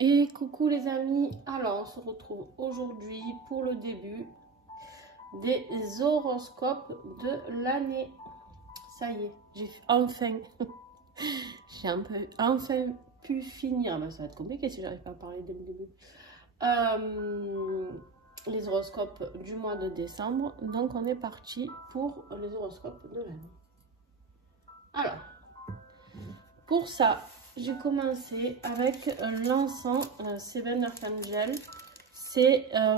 Et coucou les amis, alors on se retrouve aujourd'hui pour le début des horoscopes de l'année. Ça y est, j'ai enfin, enfin pu finir. Ben, ça va être compliqué si j'arrive pas à parler dès le début. Les horoscopes du mois de décembre. Donc on est parti pour les horoscopes de l'année. Alors, pour ça, j'ai commencé avec l'encens Seven Archangel. C'est un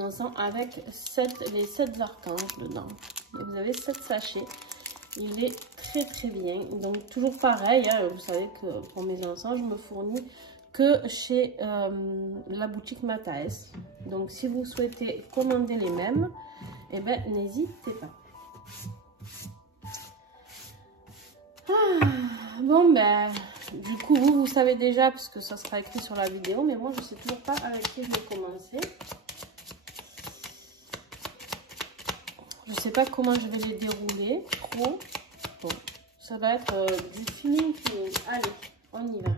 encens avec les 7 archanges dedans. Et vous avez 7 sachets. Il est très bien. Donc toujours pareil, hein, vous savez que pour mes encens, je me fournis que chez la boutique Mataes. Donc si vous souhaitez commander les mêmes, eh ben, n'hésitez pas. Bon ben, du coup vous savez déjà parce que ça sera écrit sur la vidéo, mais moi je sais toujours pas avec qui je vais commencer. Je sais pas comment je vais les dérouler trop. Bon, ça va être du feeling. Allez, on y va.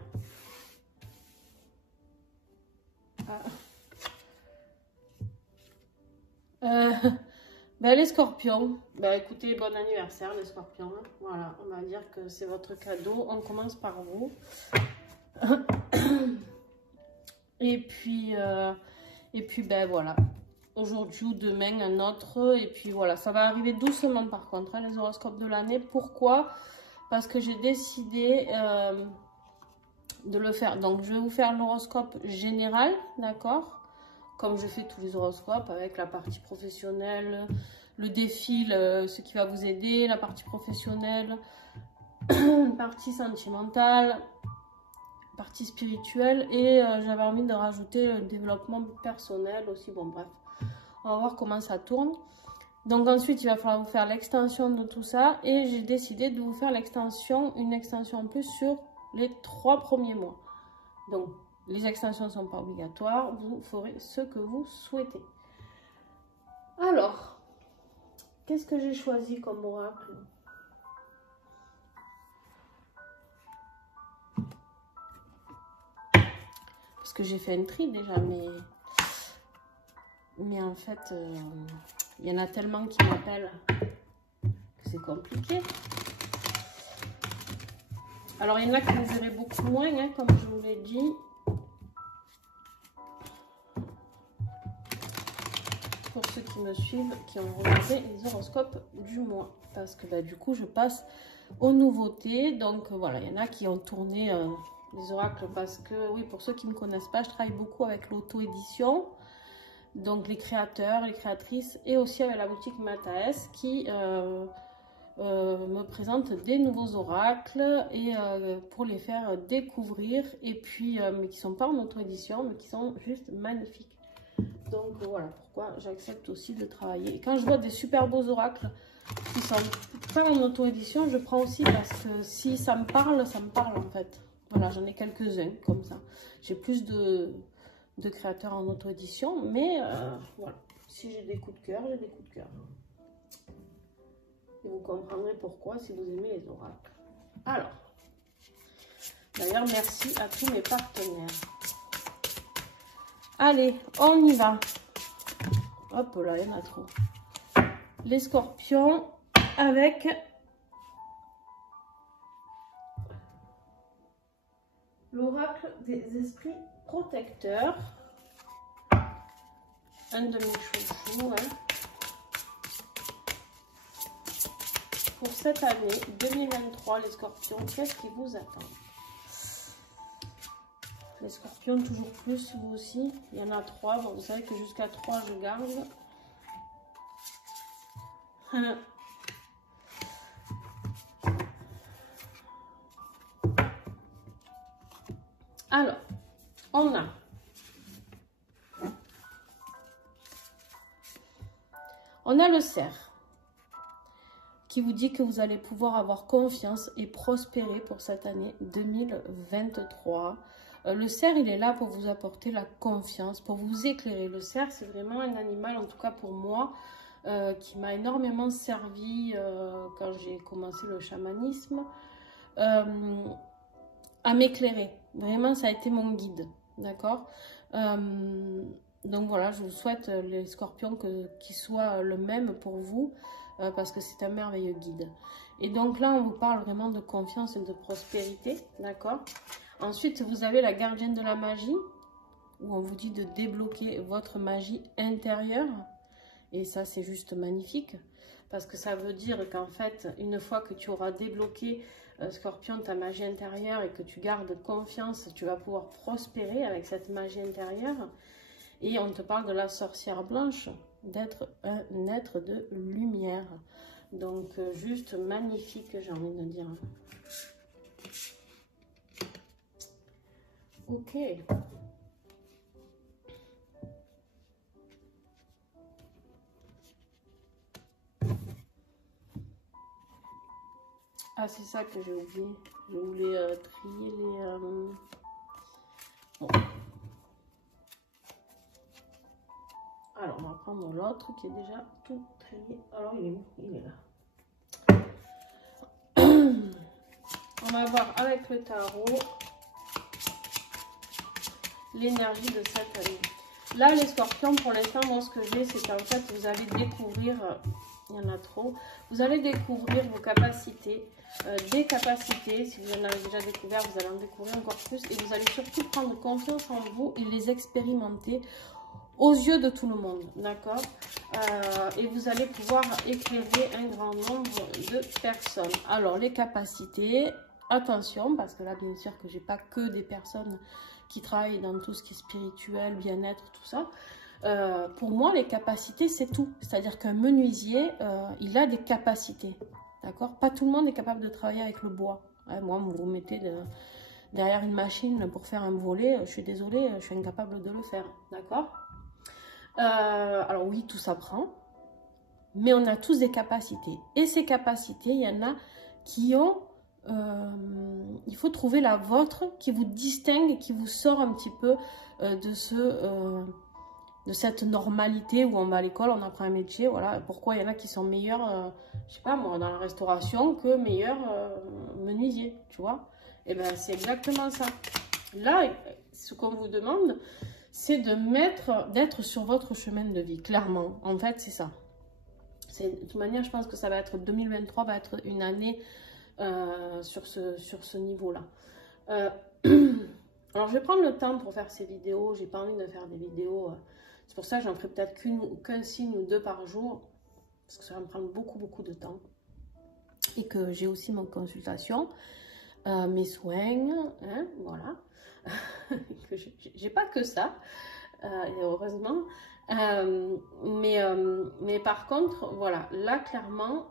Ben, les scorpions, ben, écoutez, bon anniversaire les scorpions. Voilà, on va dire que c'est votre cadeau. On commence par vous. Et puis ben voilà. Aujourd'hui ou demain un autre. Et puis voilà, ça va arriver doucement par contre, hein, les horoscopes de l'année. Pourquoi? Parce que j'ai décidé de le faire. Donc je vais vous faire l'horoscope général, d'accord? Comme je fais tous les horoscopes avec la partie professionnelle, le défi, ce qui va vous aider, la partie professionnelle, partie sentimentale, partie spirituelle et j'avais envie de rajouter le développement personnel aussi. Bon bref, on va voir comment ça tourne. Donc ensuite il va falloir vous faire l'extension de tout ça et j'ai décidé de vous faire une extension en plus sur les 3 premiers mois. Donc les extensions ne sont pas obligatoires, vous ferez ce que vous souhaitez. Alors, qu'est-ce que j'ai choisi comme oracle? Parce que j'ai fait une tri déjà, mais en fait, il y en a tellement qui m'appellent que c'est compliqué. Alors, il y en a qui me verraient beaucoup moins, hein, comme je vous l'ai dit. Pour ceux qui me suivent, qui ont regardé les horoscopes du mois. Parce que bah, du coup, je passe aux nouveautés. Donc voilà, il y en a qui ont tourné les oracles parce que, oui, pour ceux qui ne me connaissent pas, je travaille beaucoup avec l'auto-édition. Donc les créateurs, les créatrices et aussi avec la boutique Mataes qui me présente des nouveaux oracles et pour les faire découvrir. Et puis, mais qui ne sont pas en auto-édition, mais qui sont juste magnifiques. Donc voilà pourquoi j'accepte aussi de travailler. Et quand je vois des super beaux oracles qui sont pas en auto-édition, je prends aussi parce que si ça me parle en fait. Voilà, j'en ai quelques-uns comme ça. J'ai plus de créateurs en auto-édition, mais voilà. Si j'ai des coups de cœur, j'ai des coups de cœur. Et vous comprendrez pourquoi si vous aimez les oracles. Alors, d'ailleurs, merci à tous mes partenaires. Allez, on y va. Hop là, il y en a trop. Les scorpions avec l'oracle des esprits protecteurs. Un de mes chouchous. Hein. Pour cette année 2023, les scorpions, qu'est-ce qui vous attend? Les scorpions, toujours plus, vous aussi. Il y en a 3. Bon, vous savez que jusqu'à 3, je garde. Alors, on a le cerf qui vous dit que vous allez pouvoir avoir confiance et prospérer pour cette année 2023. Le cerf, il est là pour vous apporter la confiance, pour vous éclairer. Le cerf, c'est vraiment un animal, en tout cas pour moi, qui m'a énormément servi quand j'ai commencé le chamanisme, à m'éclairer. Vraiment, ça a été mon guide. D'accord. Donc voilà, je vous souhaite les scorpions qu'ils soient le même pour vous. Parce que c'est un merveilleux guide. Et donc là, on vous parle vraiment de confiance et de prospérité. D'accord. Ensuite, vous avez la gardienne de la magie. Où on vous dit de débloquer votre magie intérieure. Et ça, c'est juste magnifique. Parce que ça veut dire qu'en fait, une fois que tu auras débloqué, Scorpion, ta magie intérieure et que tu gardes confiance, tu vas pouvoir prospérer avec cette magie intérieure. Et on te parle de la sorcière blanche, d'être un être de lumière. Donc, juste magnifique, j'ai envie de dire. Ok. Ah, c'est ça que j'ai oublié. Je voulais trier les... Bon. Alors, on va prendre l'autre qui est déjà tout trié. Alors, il est où? Il est là. On va voir avec le tarot l'énergie de cette année. Là, les scorpions, pour l'instant, moi, ce que j'ai, c'est qu'en fait, vous allez découvrir... il y en a trop. Vous allez découvrir vos capacités, des capacités. Si vous en avez déjà découvert, vous allez en découvrir encore plus. Et vous allez surtout prendre confiance en vous et les expérimenter aux yeux de tout le monde. D'accord. Et vous allez pouvoir éclairer un grand nombre de personnes. Alors, les capacités, attention, parce que là, bien sûr que j'ai pas que des personnes qui travaillent dans tout ce qui est spirituel, bien-être, tout ça. Pour moi, les capacités, c'est tout. C'est-à-dire qu'un menuisier, il a des capacités. D'accord. Pas tout le monde est capable de travailler avec le bois. Ouais, moi, vous vous mettez derrière une machine pour faire un volet, je suis désolée, je suis incapable de le faire. D'accord. Alors oui, tout s'apprend. Mais on a tous des capacités. Et ces capacités, il y en a qui ont... il faut trouver la vôtre qui vous distingue, qui vous sort un petit peu de cette normalité où on va à l'école, on apprend un métier, voilà. Pourquoi il y en a qui sont meilleurs, je sais pas moi, dans la restauration que meilleurs menuisiers, tu vois. Et bien, c'est exactement ça. Là, ce qu'on vous demande, c'est d'être sur votre chemin de vie, clairement. En fait, c'est ça. De toute manière, je pense que ça va être 2023, va être une année sur ce niveau-là. Alors, je vais prendre le temps pour faire ces vidéos. J'ai pas envie de faire des vidéos. C'est pour ça que j'en ferai peut-être qu'un signe ou deux par jour. Parce que ça va me prendre beaucoup, beaucoup de temps. Et que j'ai aussi mon consultation, mes soins, hein, voilà. J'ai pas que ça, et heureusement. Mais par contre, voilà, là, clairement,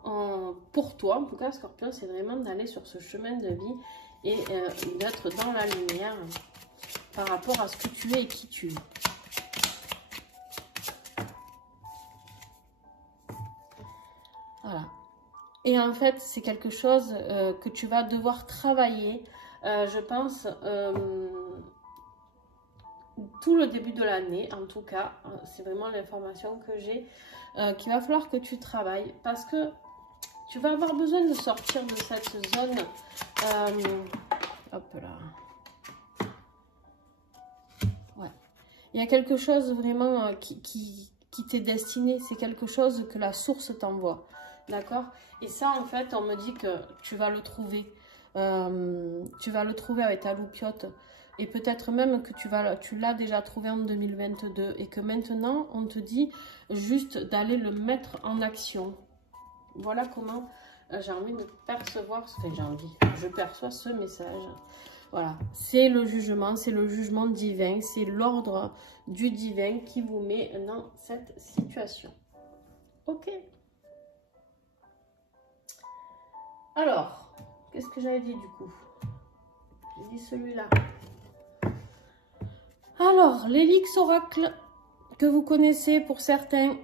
pour toi, en tout cas, Scorpion, c'est vraiment d'aller sur ce chemin de vie et d'être dans la lumière par rapport à ce que tu es et qui tu es. Voilà. Et en fait, c'est quelque chose que tu vas devoir travailler, je pense, tout le début de l'année, en tout cas. C'est vraiment l'information que j'ai, qu'il va falloir que tu travailles. Parce que tu vas avoir besoin de sortir de cette zone. Hop là. Ouais. Il y a quelque chose vraiment qui t'est destiné. C'est quelque chose que la source t'envoie. D'accord? Et ça, en fait, on me dit que tu vas le trouver. Tu vas le trouver avec ta loupiote. Et peut-être même que tu l'as déjà trouvé en 2022. Et que maintenant, on te dit juste d'aller le mettre en action. Voilà comment j'ai envie de percevoir. Enfin, j'ai envie. Je perçois ce message. Voilà. C'est le jugement divin. C'est l'ordre du divin qui vous met dans cette situation. Ok. Alors, qu'est-ce que j'avais dit du coup? J'ai dit celui-là. Alors, l'Hélix Oracle que vous connaissez pour certains.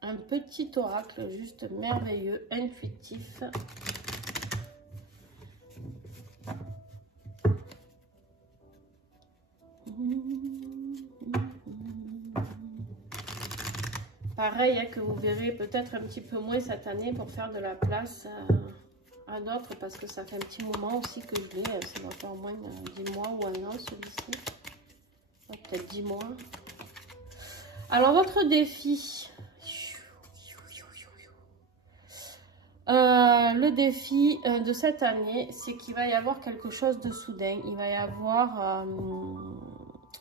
Un petit oracle juste merveilleux, intuitif. Pareil, hein, que vous verrez peut-être un petit peu moins cette année pour faire de la place à d'autres parce que ça fait un petit moment aussi que je l'ai. Ça va faire au moins 10 mois ou un an celui-ci. Peut-être 10 mois. Alors, votre défi. Le défi de cette année, c'est qu'il va y avoir quelque chose de soudain. Il va y avoir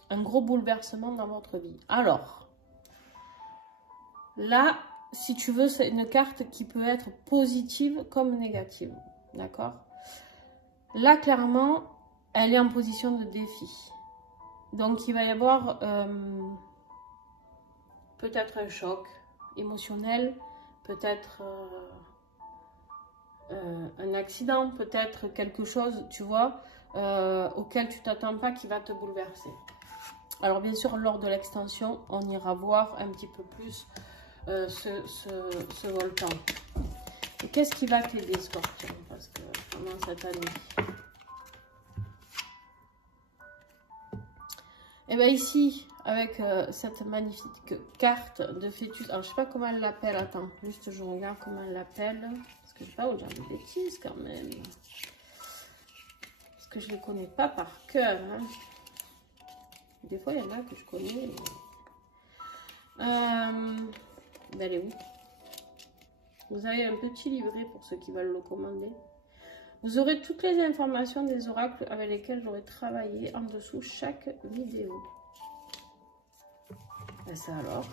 un gros bouleversement dans votre vie. Alors, là, si tu veux, c'est une carte qui peut être positive comme négative. D'accord? Là, clairement, elle est en position de défi. Donc, il va y avoir peut-être un choc émotionnel, peut-être un accident, peut-être quelque chose, tu vois, auquel tu t'attends pas qui va te bouleverser. Alors, bien sûr, lors de l'extension, on ira voir un petit peu plus ce volcan. Et qu'est-ce qui va t'aider, Scorpion? Parce que pendant cette année. Et bien ici, avec cette magnifique carte de fœtus. Alors, je sais pas comment elle l'appelle. Attends, juste je regarde comment elle l'appelle. Parce que je ne vais pas vous dire de bêtises quand même. Parce que je ne les connais pas par cœur. Hein. Des fois, il y en a que je connais. Ben, elle est où? Vous avez un petit livret pour ceux qui veulent le commander. Vous aurez toutes les informations des oracles avec lesquels j'aurai travaillé en dessous chaque vidéo. Et ça alors.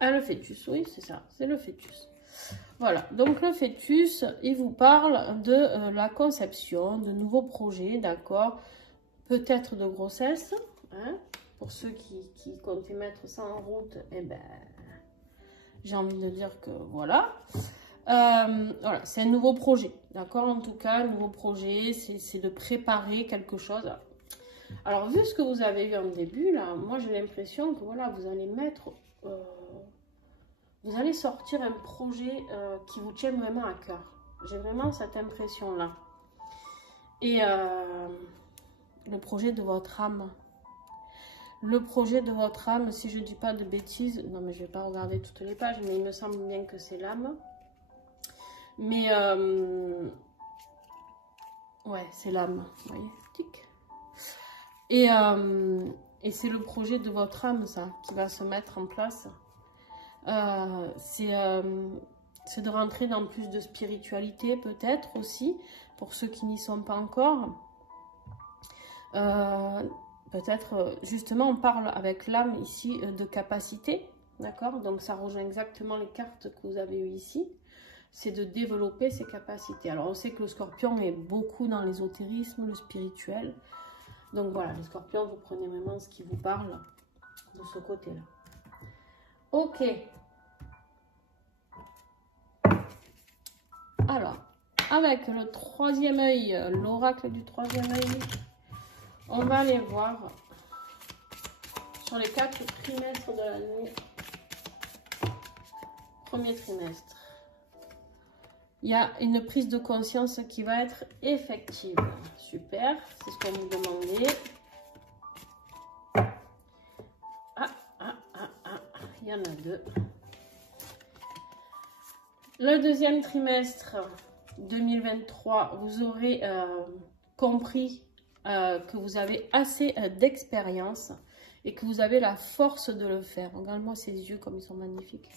Ah, le fœtus, oui, c'est ça, c'est le fœtus. Voilà, donc le fœtus, il vous parle de la conception, de nouveaux projets, d'accord? Peut-être de grossesse, hein? Pour ceux qui comptent mettre ça en route, eh ben, j'ai envie de dire que voilà. Voilà, c'est un nouveau projet, d'accord? En tout cas, un nouveau projet, c'est de préparer quelque chose. Alors, vu ce que vous avez eu en début, là, moi j'ai l'impression que voilà, vous allez mettre... vous allez sortir un projet qui vous tient vraiment à cœur. J'ai vraiment cette impression-là. Et le projet de votre âme. Le projet de votre âme, si je ne dis pas de bêtises, non mais je ne vais pas regarder toutes les pages, mais il me semble bien que c'est l'âme. Mais, ouais, c'est l'âme, vous voyez, tic. Et c'est le projet de votre âme, ça, qui va se mettre en place. C'est de rentrer dans plus de spiritualité peut-être aussi pour ceux qui n'y sont pas encore. Peut-être justement on parle avec l'âme ici de capacité, d'accord? Donc ça rejoint exactement les cartes que vous avez eues ici, c'est de développer ses capacités. Alors on sait que le Scorpion est beaucoup dans l'ésotérisme, le spirituel, donc voilà, les Scorpions, vous prenez vraiment ce qui vous parle de ce côté-là. Ok. Alors, avec le troisième œil, l'oracle du troisième œil, on va aller voir sur les 4 trimestres de l'année. Premier trimestre. Il y a une prise de conscience qui va être effective. Super, c'est ce qu'on vous demandait. Il y en a 2. Le deuxième trimestre 2023, vous aurez compris que vous avez assez d'expérience et que vous avez la force de le faire. Regarde-moi ces yeux comme ils sont magnifiques.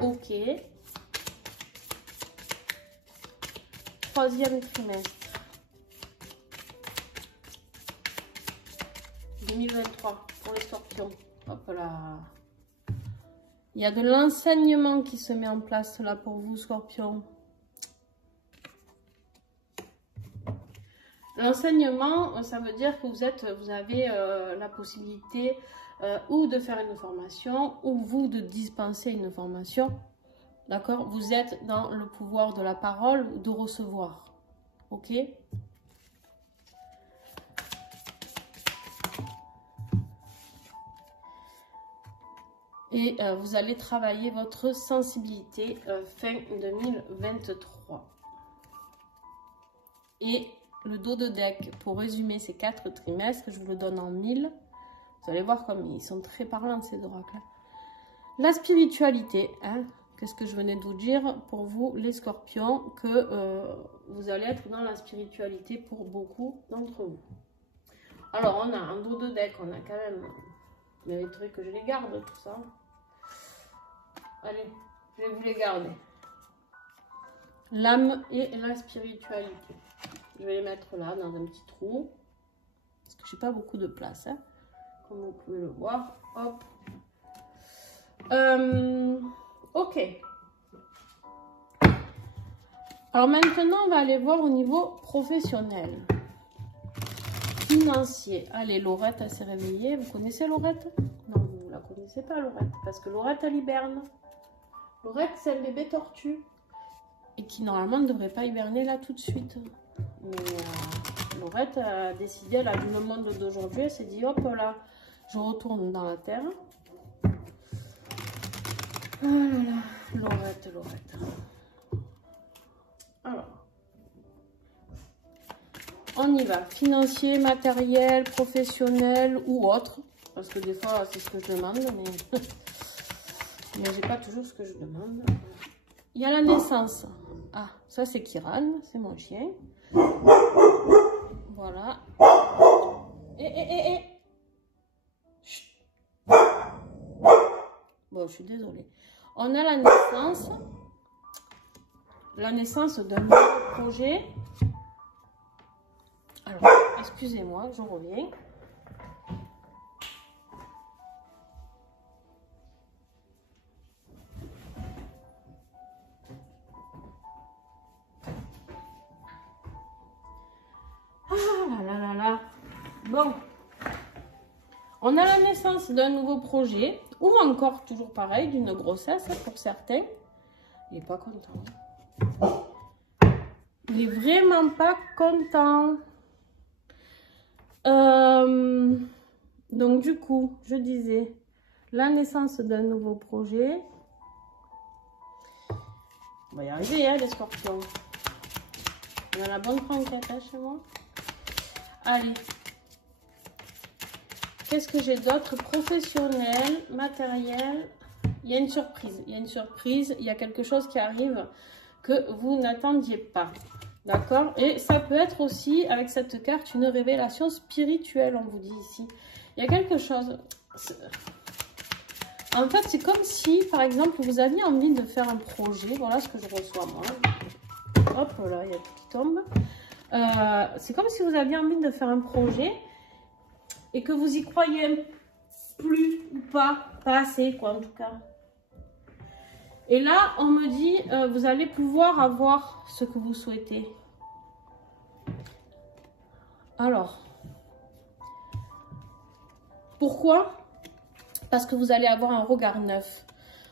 Ok. Troisième trimestre 2023 pour les Scorpions. Hop là. Il y a de l'enseignement qui se met en place là pour vous, Scorpions. L'enseignement, ça veut dire que vous avez la possibilité ou de faire une formation ou vous de dispenser une formation. D'accord? Vous êtes dans le pouvoir de la parole, de recevoir. Ok? Et vous allez travailler votre sensibilité fin 2023. Et le dos de deck, pour résumer ces 4 trimestres, je vous le donne en 1000. Vous allez voir comme ils sont très parlants ces oracles. La spiritualité, hein, qu'est-ce que je venais de vous dire pour vous les scorpions, que vous allez être dans la spiritualité pour beaucoup d'entre vous. Alors on a un dos de deck, on a quand même, il mériterait que je les garde tout ça. Allez, je vais vous les garder. L'âme et la spiritualité. Je vais les mettre là dans un petit trou, parce que j'ai pas beaucoup de place, hein, comme vous pouvez le voir. Hop. Ok. Alors maintenant, on va aller voir au niveau professionnel. Financier. Allez, Laurette, elle s'est réveillée. Vous connaissez Laurette? Non, vous ne la connaissez pas, Laurette. Parce que Laurette, elle hiberne. Laurette, c'est un bébé tortue. Et qui, normalement, ne devrait pas hiberner là tout de suite. Mais Laurette a décidé, elle a vu le monde d'aujourd'hui. Elle s'est dit, hop là, je retourne dans la terre. Oh là là, Laurette, Laurette. Alors, on y va. Financier, matériel, professionnel ou autre. Parce que des fois, c'est ce que je demande. Mais j'ai pas toujours ce que je demande. Il y a la naissance. Ah, ça c'est Kiran, c'est mon chien. Voilà. Chut. Bon, je suis désolée. On a la naissance. La naissance d'un nouveau projet. Alors, excusez-moi, je reviens. Ah là là là. Bon. On a la naissance d'un nouveau projet, ou encore, toujours pareil, d'une grossesse pour certains. Il n'est pas content. Il est vraiment pas content. Donc du coup, je disais, la naissance d'un nouveau projet. On va y arriver, hein, les scorpions. On a la bonne franquette, hein, chez moi. Allez. Qu'est-ce que j'ai d'autre? Professionnel, matériel. Il y a une surprise. Il y a une surprise. Il y a quelque chose qui arrive que vous n'attendiez pas. D'accord? Et ça peut être aussi, avec cette carte, une révélation spirituelle, on vous dit ici. Il y a quelque chose... En fait, c'est comme si, par exemple, vous aviez envie de faire un projet. Voilà ce que je reçois, moi. Hop, là, il y a tout qui tombe. C'est comme si vous aviez envie de faire un projet et que vous y croyez plus ou pas assez, quoi, en tout cas. Et là, on me dit, vous allez pouvoir avoir ce que vous souhaitez. Alors, pourquoi? Parce que vous allez avoir un regard neuf.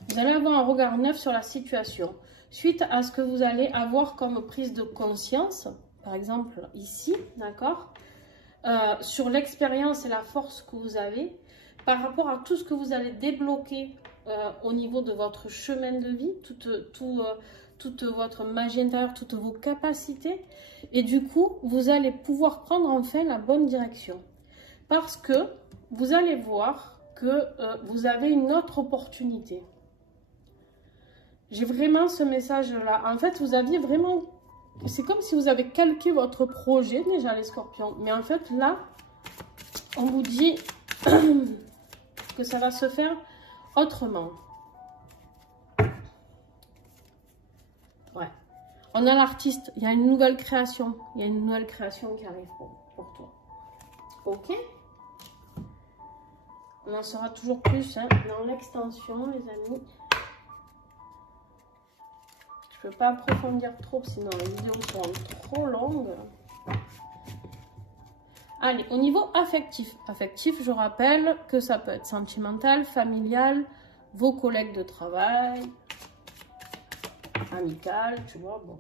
Vous allez avoir un regard neuf sur la situation. Suite à ce que vous allez avoir comme prise de conscience, par exemple ici, d'accord, sur l'expérience et la force que vous avez, par rapport à tout ce que vous allez débloquer au niveau de votre chemin de vie, toute votre magie intérieure, toutes vos capacités. Et du coup, vous allez pouvoir prendre enfin la bonne direction. Parce que vous allez voir que vous avez une autre opportunité. J'ai vraiment ce message-là. En fait, vous aviez vraiment... C'est comme si vous avez calqué votre projet, déjà les scorpions. Mais en fait, là, on vous dit que ça va se faire autrement. Ouais. On a l'artiste. Il y a une nouvelle création. Il y a une nouvelle création qui arrive pour toi. Ok? On en saura toujours plus hein, dans l'extension, les amis. Je ne peux pas approfondir trop, sinon les vidéos seront trop longues. Allez, au niveau affectif. Affectif, je rappelle que ça peut être sentimental, familial, vos collègues de travail, amical, tu vois, bon.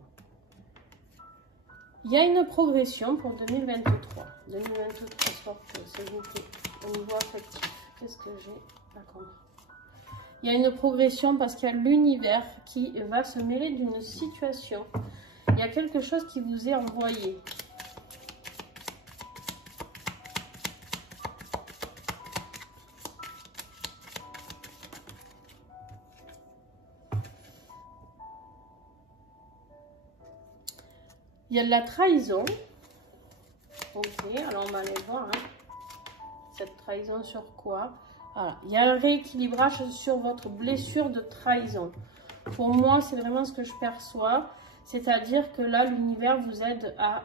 Il y a une progression pour 2023. 2023, s'il vous plaît, au niveau affectif. Qu'est-ce que j'ai? D'accord. Il y a une progression parce qu'il y a l'univers qui va se mêler d'une situation. Il y a quelque chose qui vous est envoyé. y a de la trahison. Ok, alors on va aller voir. Hein. Cette trahison sur quoi? Voilà, il y a un rééquilibrage sur votre blessure de trahison. Pour moi, c'est vraiment ce que je perçois. C'est-à-dire que là, l'univers vous aide à,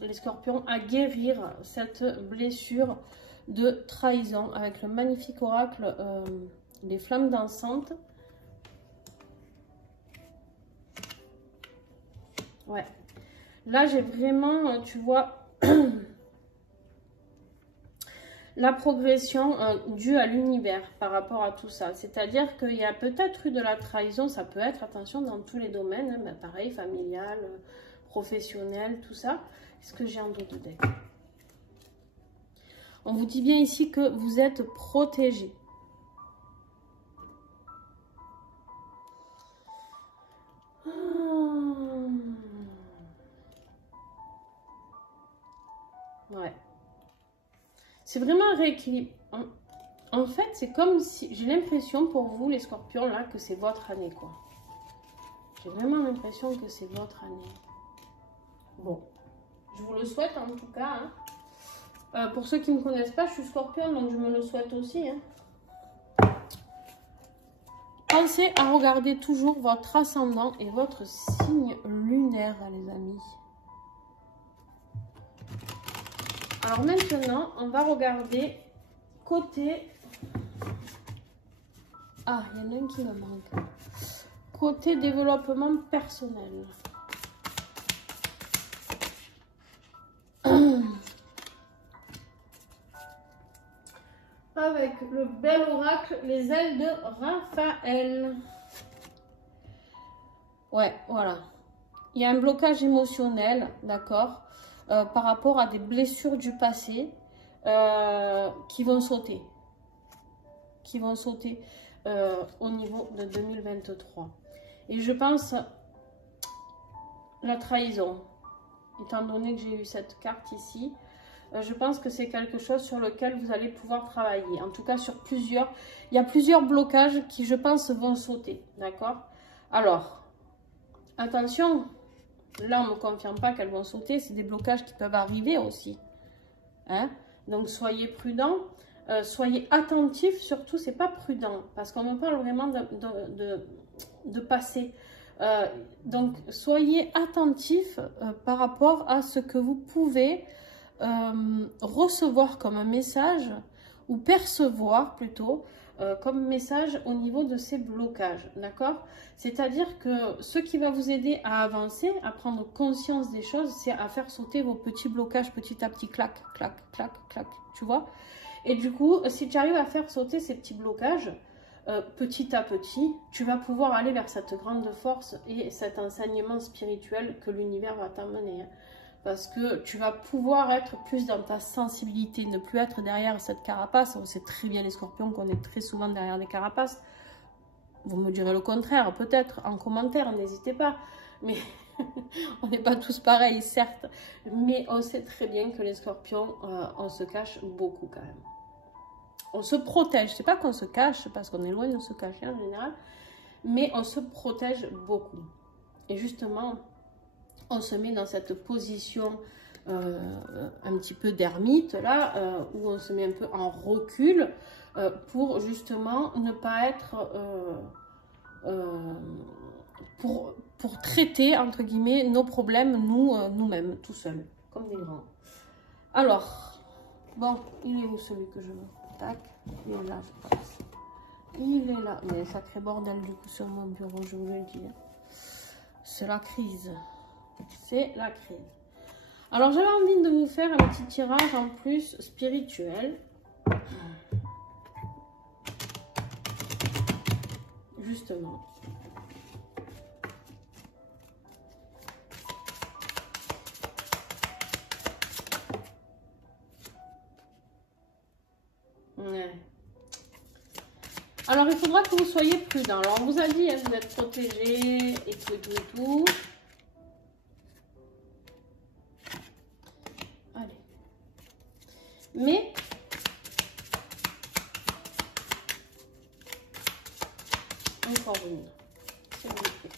les scorpions, à guérir cette blessure de trahison avec le magnifique oracle des flammes dansantes. Ouais. Là, j'ai vraiment, tu vois, la progression due à l'univers par rapport à tout ça. C'est-à-dire qu'il y a peut-être eu de la trahison, ça peut être, attention, dans tous les domaines, hein, ben pareil, familial, professionnel, tout ça. Est-ce que j'ai un dos de deck? On vous dit bien ici que vous êtes protégé. Ouais. C'est vraiment un rééquilibre. En fait, c'est comme si... J'ai l'impression pour vous, les scorpions, là, que c'est votre année, quoi. J'ai vraiment l'impression que c'est votre année. Bon. Je vous le souhaite, en tout cas. Hein. Pour ceux qui ne me connaissent pas, je suis scorpion, donc je me le souhaite aussi. Hein. Pensez à regarder toujours votre ascendant et votre signe lunaire, les amis. Alors maintenant, on va regarder côté... Ah, il y en a un qui me manque. Côté développement personnel. Avec le bel oracle, les ailes de Raphaël. Ouais, voilà. Il y a un blocage émotionnel, d'accord, par rapport à des blessures du passé qui vont sauter. Qui vont sauter au niveau de 2023. Et je pense la trahison, étant donné que j'ai eu cette carte ici, je pense que c'est quelque chose sur lequel vous allez pouvoir travailler. En tout cas, sur plusieurs... Il y a plusieurs blocages qui, je pense, vont sauter. D'accord? Alors, attention, là, on ne me confirme pas qu'elles vont sauter. C'est des blocages qui peuvent arriver aussi. Hein? Donc, soyez prudents. Soyez attentifs. Surtout, c'est pas prudent. Parce qu'on me parle vraiment de passé. Donc, soyez attentifs par rapport à ce que vous pouvez... recevoir comme un message ou percevoir plutôt comme message au niveau de ces blocages, d'accord? C'est-à-dire que ce qui va vous aider à avancer, à prendre conscience des choses, c'est à faire sauter vos petits blocages petit à petit, clac, clac, clac, clac, tu vois? Et du coup, si tu arrives à faire sauter ces petits blocages, petit à petit, tu vas pouvoir aller vers cette grande force et cet enseignement spirituel que l'univers va t'amener, hein. Parce que tu vas pouvoir être plus dans ta sensibilité, ne plus être derrière cette carapace. On sait très bien les scorpions qu'on est très souvent derrière des carapaces. Vous me direz le contraire, peut-être, en commentaire, n'hésitez pas. Mais on n'est pas tous pareils, certes. Mais on sait très bien que les scorpions, on se cache beaucoup quand même. On se protège. C'est pas qu'on se cache, parce qu'on est loin de se cacher en général. Mais on se protège beaucoup. Et justement... on se met dans cette position un petit peu d'ermite, là, où on se met un peu en recul pour justement ne pas être... pour traiter, entre guillemets, nos problèmes, nous-mêmes, tout seuls, comme des grands. Alors, bon, il est où celui que je veux? Tac, il est là, je pense. Il est là. Mais sacré bordel, du coup, sur mon bureau, je vous le dis. C'est la crise. C'est la crise. Alors, j'avais envie de vous faire un petit tirage en plus spirituel. Justement. Ouais. Alors, il faudra que vous soyez prudent. Alors, on vous a dit, hein, vous êtes protégé et tout et tout et tout. Allez. Mais, encore une, s'il vous plaît.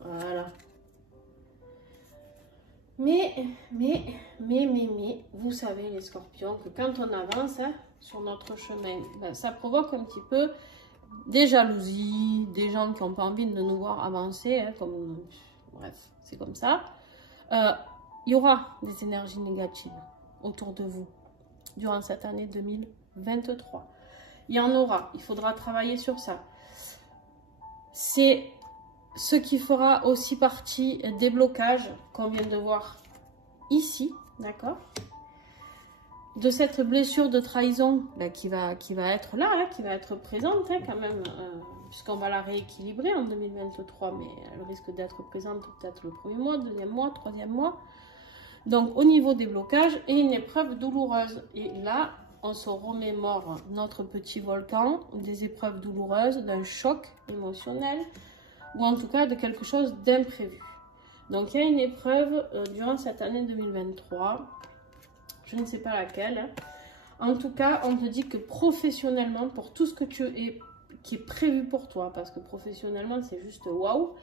Voilà. Mais, vous savez les scorpions, que quand on avance hein, sur notre chemin, ben, ça provoque un petit peu des jalousies, des gens qui n'ont pas envie de nous voir avancer, hein, comme, bref, c'est comme ça. Il y aura des énergies négatives autour de vous durant cette année 2023. Il y en aura, il faudra travailler sur ça. C'est ce qui fera aussi partie des blocages qu'on vient de voir ici, d'accord? De cette blessure de trahison là, qui va être là, hein, qui va être présente hein, quand même, puisqu'on va la rééquilibrer en 2023, mais elle risque d'être présente peut-être le premier mois, deuxième mois, troisième mois. Donc au niveau des blocages et une épreuve douloureuse. Et là, on se remémore notre petit volcan, des épreuves douloureuses, d'un choc émotionnel, ou en tout cas de quelque chose d'imprévu. Donc il y a une épreuve durant cette année 2023, je ne sais pas laquelle. Hein. En tout cas, on te dit que professionnellement, pour tout ce que qui est prévu pour toi, parce que professionnellement c'est juste waouh,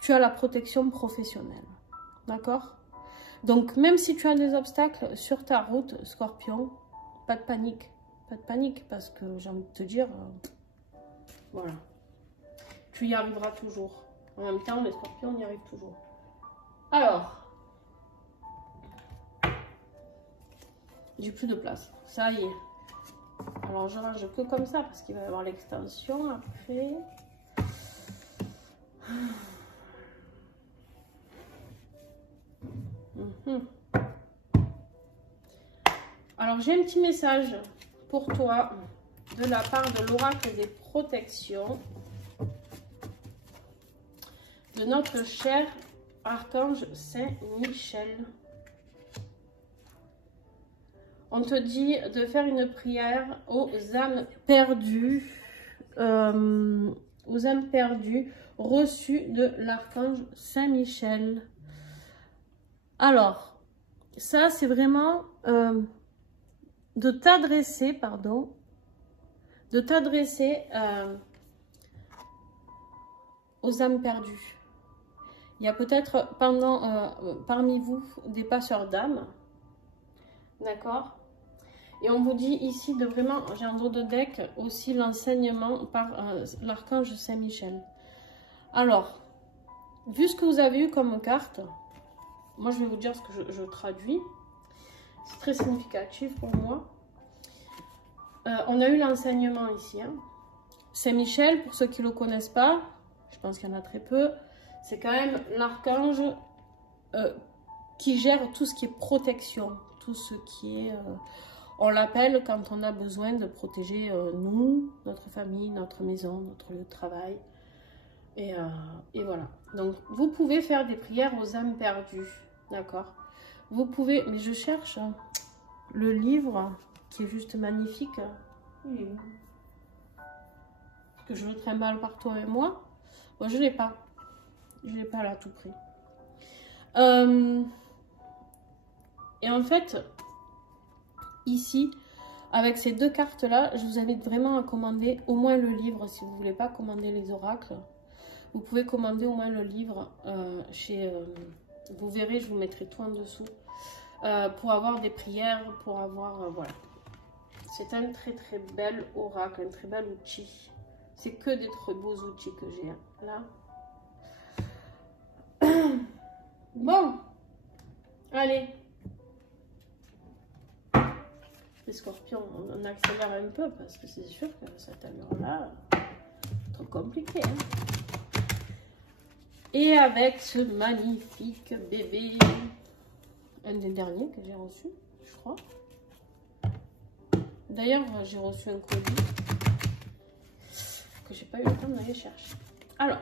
tu as la protection professionnelle. D'accord? Donc même si tu as des obstacles sur ta route, Scorpion, pas de panique. Pas de panique, parce que j'ai envie de te dire, voilà. Tu y arriveras toujours. En même temps, les scorpions, on y arrive toujours. Alors, j'ai plus de place. Ça y est. Alors, je range que comme ça, parce qu'il va y avoir l'extension après. Alors, j'ai un petit message pour toi de la part de l'oracle des protections de notre cher archange Saint-Michel. On te dit de faire une prière aux âmes perdues, reçues de l'archange Saint-Michel. Alors, ça c'est vraiment de t'adresser, aux âmes perdues. Il y a peut-être parmi vous des passeurs d'âmes, d'accord? Et on vous dit ici de vraiment, j'ai un dos de deck, aussi l'enseignement par l'archange Saint-Michel. Alors, vu ce que vous avez eu comme carte, moi je vais vous dire ce que je traduis. C'est très significatif pour moi. On a eu l'enseignement ici. Hein. Saint-Michel, pour ceux qui ne le connaissent pas, je pense qu'il y en a très peu, c'est quand même l'archange qui gère tout ce qui est protection, tout ce qui est... on l'appelle quand on a besoin de protéger nous, notre famille, notre maison, notre lieu de travail. Et voilà. Donc, vous pouvez faire des prières aux âmes perdues. D'accord? Vous pouvez... Mais je cherche le livre qui est juste magnifique. Oui. Que je le trimballe par toi et moi. Bon, je ne l'ai pas. Je ne l'ai pas là à tout prix. Et en fait, ici, avec ces deux cartes-là, je vous invite vraiment à commander au moins le livre. Si vous ne voulez pas commander les oracles, vous pouvez commander au moins le livre chez... vous verrez, je vous mettrai tout en dessous. Pour avoir des prières, pour avoir... voilà. C'est un très très bel oracle, un très bel outil. C'est que des très beaux outils que j'ai là. Bon, allez. Les scorpions, on accélère un peu parce que c'est sûr que cette allure-là, trop compliqué. Hein. Et avec ce magnifique bébé, un des derniers que j'ai reçu, je crois. D'ailleurs, j'ai reçu un colis que j'ai pas eu le temps d'aller chercher. Alors,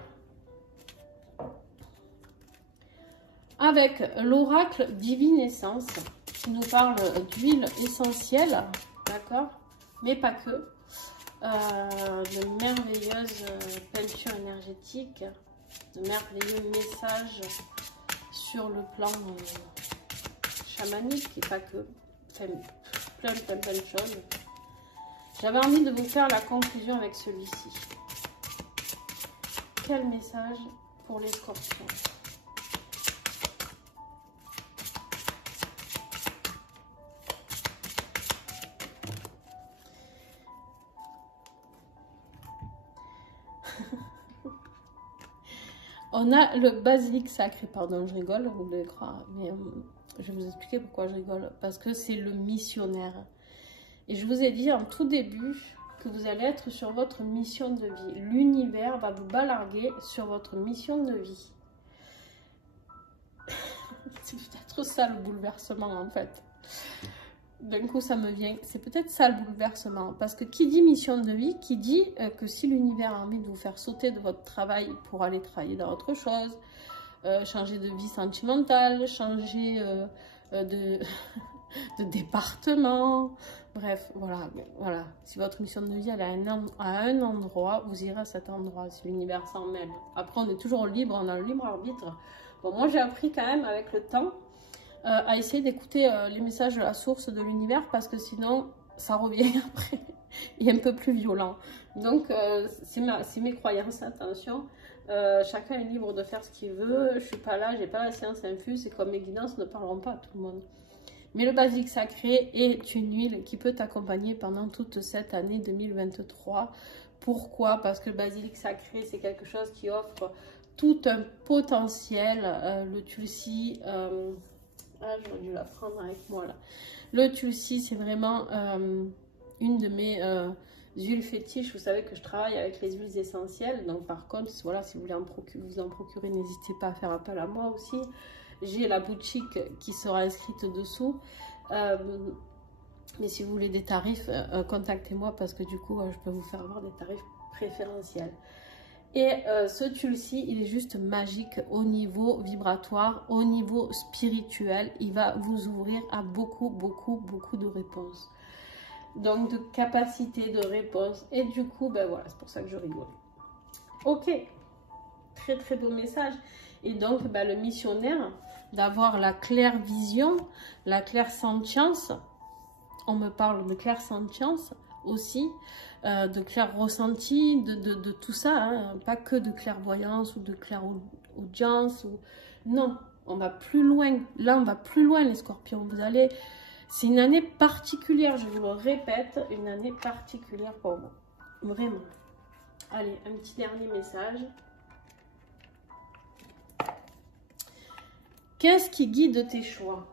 avec l'oracle Divine Essence, qui nous parle d'huile essentielle, d'accord, mais pas que, de merveilleuses peintures énergétiques, de merveilleux messages sur le plan chamanique, et pas que, enfin, plein de choses. J'avais envie de vous faire la conclusion avec celui-ci. Quel message pour les scorpions? On a le basilic sacré, pardon, je rigole, vous devez croire, mais je vais vous expliquer pourquoi je rigole. Parce que c'est le missionnaire. Et je vous ai dit en tout début que vous allez être sur votre mission de vie. L'univers va vous balarguer sur votre mission de vie. C'est peut-être ça le bouleversement en fait. D'un coup ça me vient, c'est peut-être ça le bouleversement. Parce que qui dit mission de vie, qui dit que si l'univers a envie de vous faire sauter de votre travail pour aller travailler dans autre chose, changer de vie sentimentale, changer de département, bref, voilà. Si votre mission de vie elle est à un endroit, vous irez à cet endroit si l'univers s'en mêle. Après on est toujours libre, on a le libre arbitre. Bon, moi j'ai appris quand même avec le temps à essayer d'écouter les messages de la source de l'univers parce que sinon ça revient après et un peu plus violent. Donc c'est mes croyances, attention. Chacun est libre de faire ce qu'il veut. Je suis pas là, j'ai pas la science infuse et comme mes guidances ne parleront pas à tout le monde. Mais le basilic sacré est une huile qui peut t'accompagner pendant toute cette année 2023. Pourquoi? Parce que le basilic sacré c'est quelque chose qui offre tout un potentiel. Le tulsi, j'aurais dû la prendre avec moi là. Le tulsi, c'est vraiment une de mes huiles fétiches. Vous savez que je travaille avec les huiles essentielles. Donc par contre, voilà, si vous voulez vous en procurer, n'hésitez pas à faire appel à moi aussi. J'ai la boutique qui sera inscrite dessous. Mais si vous voulez des tarifs, contactez-moi parce que du coup, je peux vous faire avoir des tarifs préférentiels. Et ce tulsi, il est juste magique au niveau vibratoire, au niveau spirituel. Il va vous ouvrir à beaucoup de réponses. Donc de capacité de réponse. Et du coup, ben voilà, c'est pour ça que je rigole. Ok, très beau message. Et donc, ben, le missionnaire, d'avoir la claire vision, la claire sentience. On me parle de claire sentience aussi. De clair ressenti, de tout ça, hein. Pas que de clairvoyance ou de clairaudience. Non, on va plus loin. Là, on va plus loin, les scorpions. Vous allez... C'est une année particulière, je vous le répète, une année particulière pour vous. Vraiment. Allez, un petit dernier message. Qu'est-ce qui guide tes choix?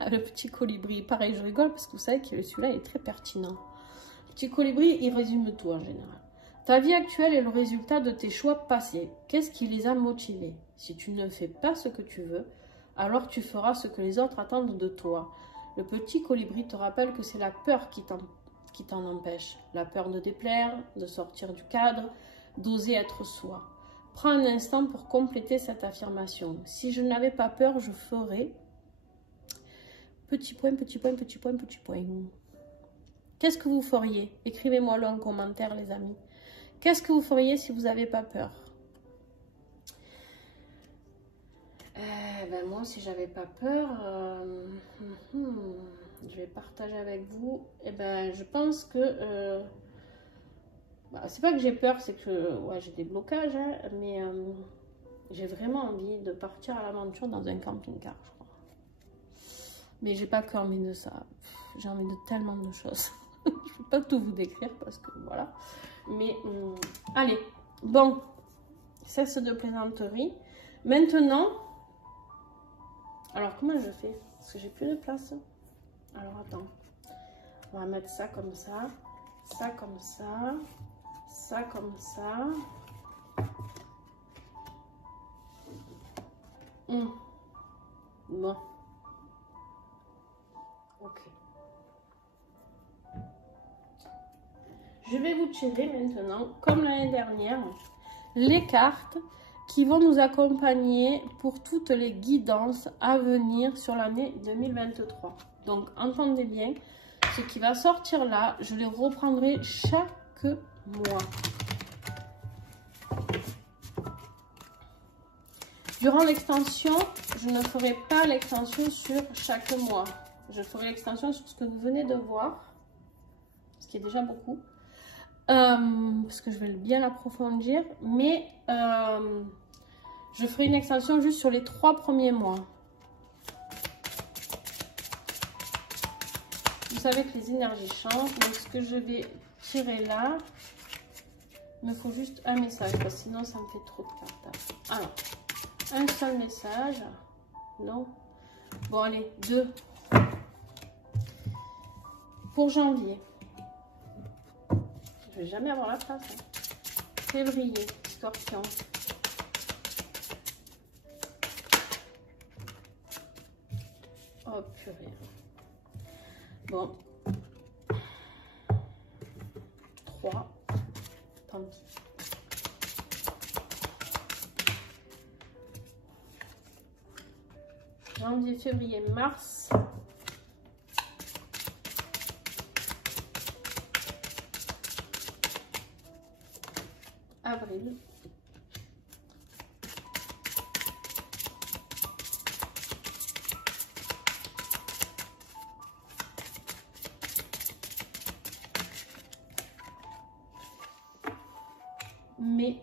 Le petit colibri, pareil, je rigole parce que vous savez que celui-là est très pertinent. Le petit colibri, il résume tout en général. Ta vie actuelle est le résultat de tes choix passés. Qu'est-ce qui les a motivés? Si tu ne fais pas ce que tu veux, alors tu feras ce que les autres attendent de toi. Le petit colibri te rappelle que c'est la peur qui t'en empêche. La peur de déplaire, de sortir du cadre, d'oser être soi. Prends un instant pour compléter cette affirmation. Si je n'avais pas peur, je ferais... Petit point, petit point, petit point, petit point. Qu'est-ce que vous feriez? Écrivez-moi-le en commentaire, les amis. Qu'est-ce que vous feriez si vous n'avez pas peur? Ben moi, si j'avais pas peur, je vais partager avec vous. Ben, je pense que... c'est pas que j'ai peur, c'est que ouais, j'ai des blocages, hein, mais j'ai vraiment envie de partir à l'aventure dans un camping-car, je crois. Mais j'ai pas que envie de ça. J'ai envie de tellement de choses. Je ne peux pas tout vous décrire parce que voilà. Mais allez, bon, cesse de plaisanterie. Maintenant, alors comment je fais? Parce que j'ai plus de place. Alors attends, on va mettre ça comme ça, ça comme ça, ça comme ça. Bon. Ok. Je vais vous tirer maintenant, comme l'année dernière, les cartes qui vont nous accompagner pour toutes les guidances à venir sur l'année 2023. Donc, entendez bien, ce qui va sortir là, je les reprendrai chaque mois. Durant l'extension, je ne ferai pas l'extension sur chaque mois. Je ferai l'extension sur ce que vous venez de voir, ce qui est déjà beaucoup, parce que je vais bien l'approfondir. Mais je ferai une extension juste sur les 3 premiers mois. Vous savez que les énergies changent, donc ce que je vais tirer là Il me faut juste un message, parce que sinon ça me fait trop de cartes. Alors, un seul message. Non. Bon, allez, 2. Pour janvier. Je vais jamais avoir la place. Hein. Février, Scorpion. Oh purée. Bon. 3. Tant pis. Janvier, février, mars. Avril. Mai.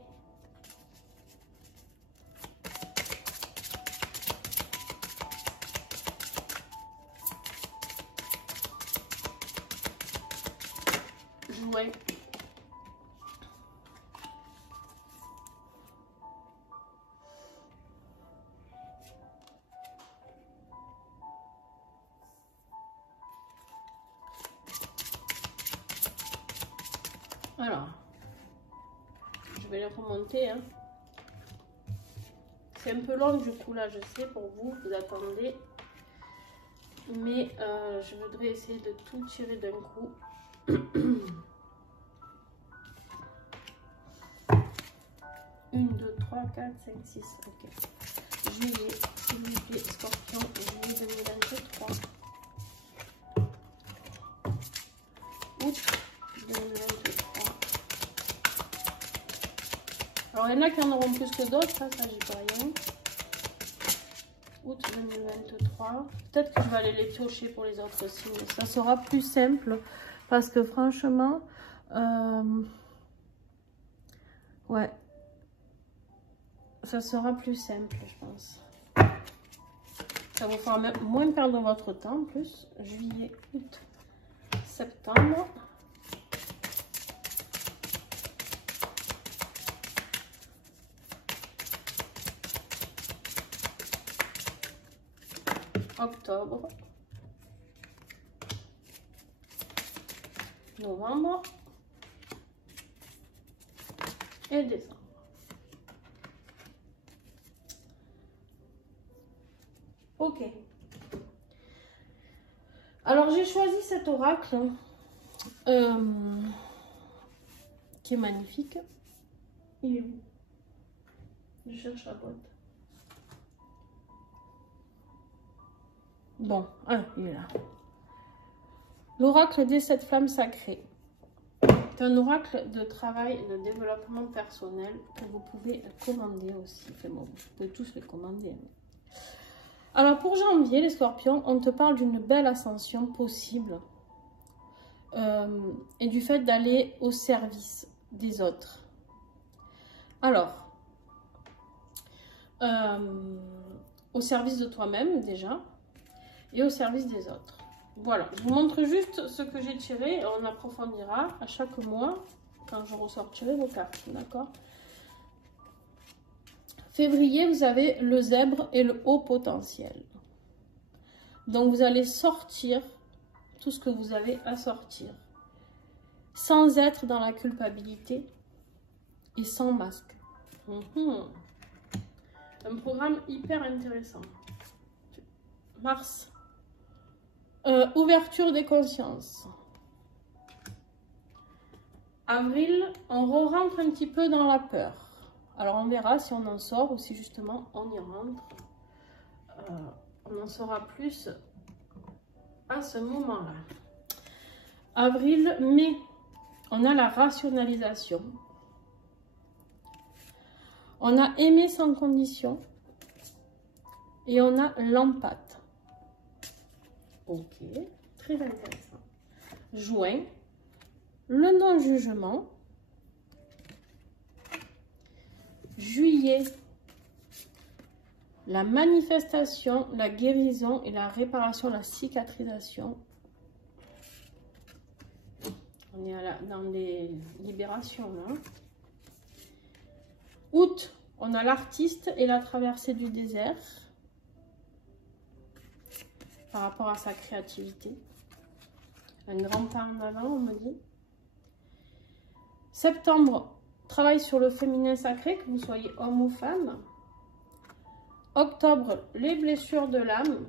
Juin. Alors, je vais les remonter. Hein. C'est un peu long du coup là, je sais, pour vous, vous attendez. Mais je voudrais essayer de tout tirer d'un coup. 1, 2, 3, 4, 5, 6. Ok. Juillet, février, Scorpion, juillet 2023. Août 2023. Alors, il y en a qui en auront plus que d'autres, ça j'y peux rien. Août 2023. Peut-être que je vais aller les piocher pour les autres aussi, mais ça sera plus simple parce que franchement, ouais, ça sera plus simple, je pense. Ça vous fera même moins perdre votre temps en plus. Juillet, août, septembre. Octobre, novembre et décembre. Ok. Alors j'ai choisi cet oracle qui est magnifique. Il est où? Je cherche la boîte. Bon, ah, il est là. L'oracle des 7 flammes sacrées. C'est un oracle de travail et de développement personnel que vous pouvez commander aussi. Enfin bon, vous pouvez tous les commander. Alors pour janvier, les scorpions, on te parle d'une belle ascension possible et du fait d'aller au service des autres. Alors, au service de toi-même déjà et au service des autres. Voilà, je vous montre juste ce que j'ai tiré et on approfondira à chaque mois quand je ressortirai vos cartes, d'accord? Février, vous avez le zèbre et le haut potentiel. Donc, vous allez sortir tout ce que vous avez à sortir sans être dans la culpabilité et sans masque. Un programme hyper intéressant. Mars. Ouverture des consciences. Avril, on re-rentre un petit peu dans la peur. Alors on verra si on en sort ou si justement on y rentre. On en saura plus à ce moment-là. Avril, mai, on a la rationalisation. On a aimé sans condition. Et on a l'empathie. Ok, très intéressant. Juin, le non-jugement. Juillet, la manifestation, la guérison et la réparation, la cicatrisation. On est dans les libérations là. Août, on a l'artiste et la traversée du désert. Par rapport à sa créativité. Un grand pas en avant, on me dit. Septembre, travail sur le féminin sacré, que vous soyez homme ou femme. Octobre, les blessures de l'âme.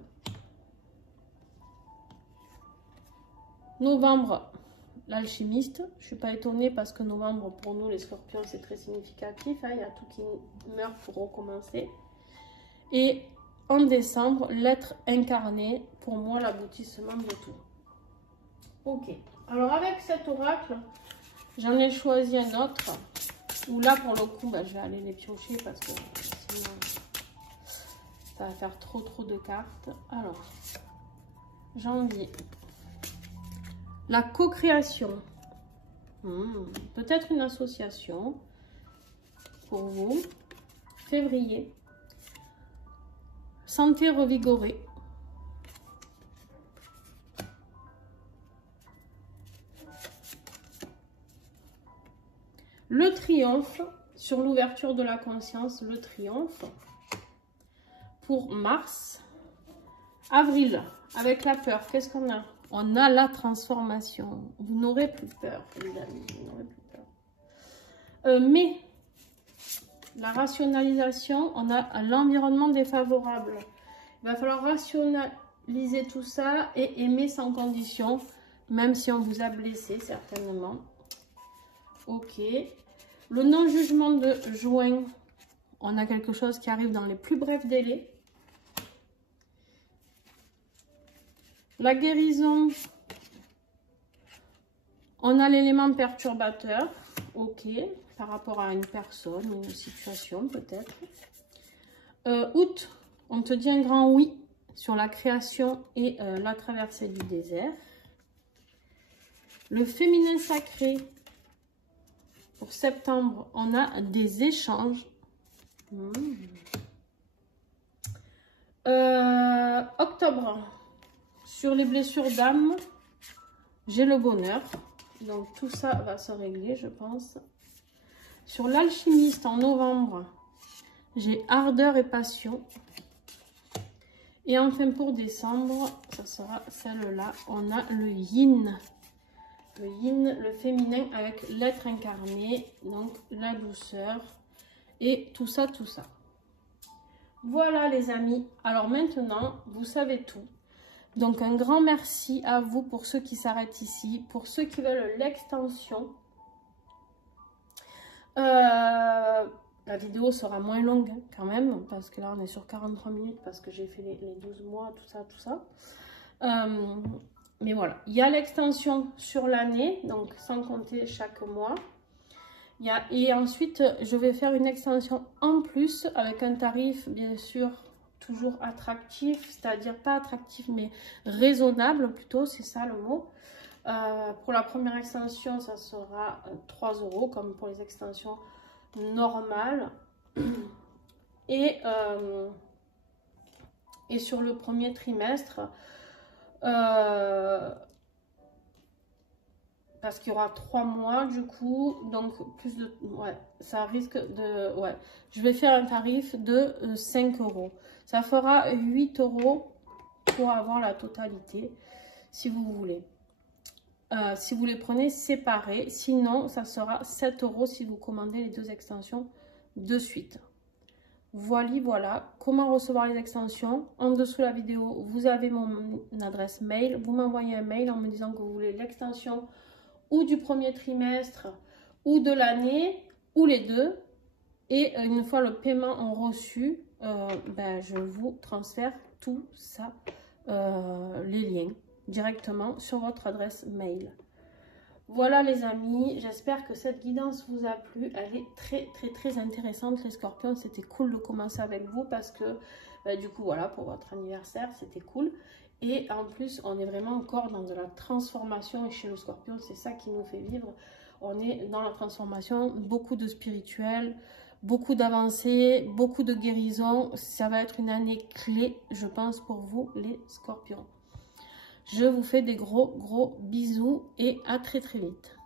Novembre, l'alchimiste. Je ne suis pas étonnée parce que novembre, pour nous, les scorpions, c'est très significatif. Hein. Il y a tout qui meurt pour recommencer. Et en décembre, l'être incarné, pour moi, l'aboutissement de tout. Ok. Alors, avec cet oracle, j'en ai choisi un autre. Où là, pour le coup, je vais aller les piocher parce que sinon, ça va faire trop de cartes. Alors, janvier. La co-création. Peut-être une association pour vous. Février. Santé revigorée. Le triomphe, sur l'ouverture de la conscience, le triomphe. Pour mars. Avril, avec la peur, qu'est-ce qu'on a? On a la transformation. Vous n'aurez plus peur, les amis. Vous n'aurez plus peur. Mai, la rationalisation, on a l'environnement défavorable. Il va falloir rationaliser tout ça et aimer sans condition, même si on vous a blessé, certainement. Ok. Le non-jugement de juin, on a quelque chose qui arrive dans les plus brefs délais. La guérison, on a l'élément perturbateur, ok, par rapport à une personne, une situation peut-être. Août, on te dit un grand oui sur la création et la traversée du désert. Le féminin sacré, pour septembre, on a des échanges. Octobre, sur les blessures d'âme, j'ai le bonheur. Donc tout ça va se régler, je pense. Sur l'alchimiste, en novembre, j'ai ardeur et passion. Et enfin pour décembre, ça sera celle-là. On a le yin. Le yin, le féminin avec l'être incarné, donc la douceur et tout ça, tout ça. Voilà les amis. Alors maintenant, vous savez tout. Donc un grand merci à vous pour ceux qui s'arrêtent ici, pour ceux qui veulent l'extension. La vidéo sera moins longue hein, quand même, parce que là on est sur 43 minutes, parce que j'ai fait les 12 mois, tout ça. Mais voilà, il y a l'extension sur l'année, donc sans compter chaque mois. Et ensuite, je vais faire une extension en plus avec un tarif, bien sûr, toujours attractif, c'est-à-dire pas attractif, mais raisonnable plutôt, c'est ça le mot. Pour la première extension, ça sera 3 €, comme pour les extensions normales. Et sur le premier trimestre, parce qu'il y aura 3 mois du coup, donc plus de, ouais, ça risque de, ouais, je vais faire un tarif de 5 €. Ça fera 8 € pour avoir la totalité, si vous voulez. Si vous les prenez séparés, sinon ça sera 7 € si vous commandez les 2 extensions de suite. Voilà, comment recevoir les extensions. En dessous de la vidéo, vous avez mon adresse mail. Vous m'envoyez un mail en me disant que vous voulez l'extension ou du premier trimestre ou de l'année ou les deux. Et une fois le paiement en reçu, je vous transfère tout ça, les liens directement sur votre adresse mail. Voilà les amis, j'espère que cette guidance vous a plu. Elle est très intéressante les scorpions. C'était cool de commencer avec vous parce que du coup voilà, pour votre anniversaire c'était cool. Et en plus on est vraiment encore dans de la transformation et chez le scorpion c'est ça qui nous fait vivre. On est dans la transformation, beaucoup de spirituel, beaucoup d'avancées, beaucoup de guérison. Ça va être une année clé je pense pour vous les scorpions. Je vous fais des gros bisous et à très vite.